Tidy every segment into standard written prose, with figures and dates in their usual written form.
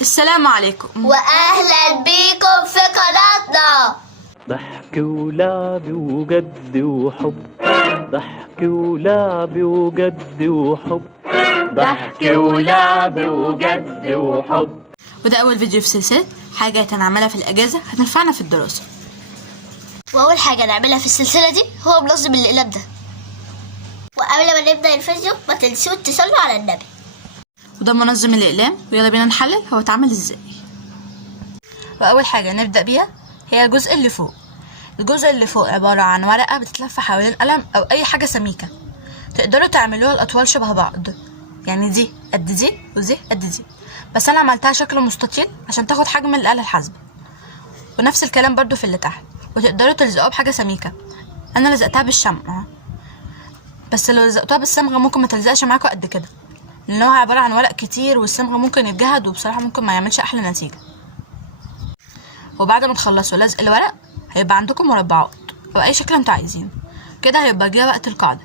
السلام عليكم واهلا بيكم في قناتنا. ضحك ولعب وجد وحب، ضحك ولعب وجد وحب، ضحك ولعب وجد وحب. وده أول فيديو في سلسلة حاجات هنعملها في الأجازة هتنفعنا في الدراسة. واول حاجه نعملها في السلسله دي هو منظم الاقلام ده. وقبل ما نبدا الفيديو ما تنسوا تصلوا على النبي. وده منظم الأقلام، ويلا بينا نحلل هو اتعمل ازاي. وأول حاجة نبدأ بيها هي الجزء اللي فوق. الجزء اللي فوق عبارة عن ورقة بتتلف حوالين قلم أو أي حاجة سميكة. تقدروا تعملوها الأطوال شبه بعض، يعني دي قد دي ودي قد دي، بس أنا عملتها شكل مستطيل عشان تاخد حجم الآلة الحاسبة. ونفس الكلام برضو في اللي تحت. وتقدروا تلزقوها بحاجة سميكة، أنا لزقتها بالشمع، بس لو لزقتوها بالصمغة ممكن ما تلزقش معاكوا قد كده، لأن هو عبارة عن ورق كتير والصمغة ممكن يتجهد، وبصراحة ممكن ما يعملش أحلى نتيجة. وبعد ما تخلصوا لزق الورق هيبقى عندكم مربعات أو أي شكل انتوا عايزينه. كده هيبقى جه وقت القاعدة.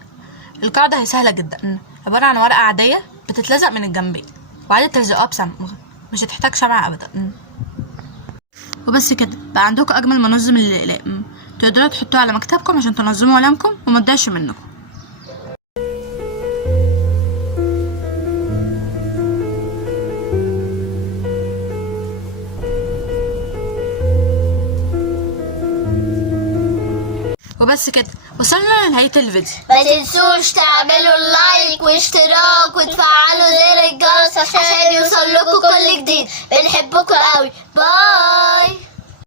القاعدة هي سهلة جدا، عبارة عن ورقة عادية بتتلزق من الجنبين، وبعدين تلزقوها بصمغة، مش هتحتاج شمع أبدا. وبس كده بقى عندكم أجمل منظم للأقلام. تقدروا تحطوه على مكتبكم عشان تنظموا أقلامكم وما تضيعش منكم. وبس كده وصلنا لنهاية الفيديو. ما تنسوش تعملوا لايك واشتراك وتفعلوا زر الجرس عشان يوصل لكم كل جديد. بنحبكم قوي. باي.